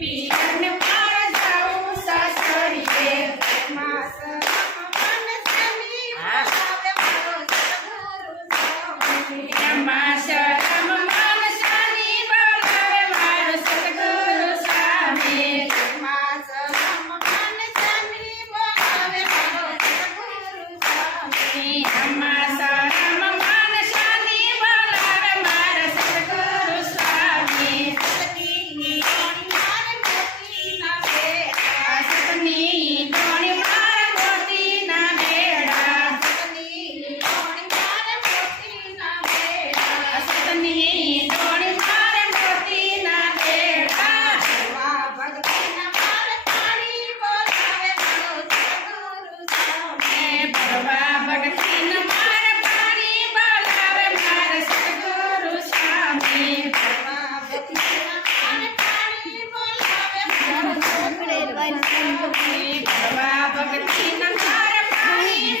પિયરને મારે જાવું સાસરીએ. એમાં શરમ માનસાની બોલાવે મારો સદગુરુ સ્વામી. એમાં શરમ માનસાની બોલાવે મારો સદગુરુ સ્વામી. એમાં શરમ માનસાની બોલાવે મારો સદગુરુ સ્વામી. સતની ધોણી મારે મોતીના બેડા. સતની ધોણી મારે મોતીના બેડા. ભગવાનના મારે પાણી બોલાવે મારો સદગુરુ સ્વામી. ભગવા ભગતીના મારે પાણી બોલાવે મારો સદગુરુ સ્વામી. ભગવા ભગતીના મારે પાણી બોલાવે મારો સદગુરુ સ્વામી. ભગવા ભગતીના મારે પાણી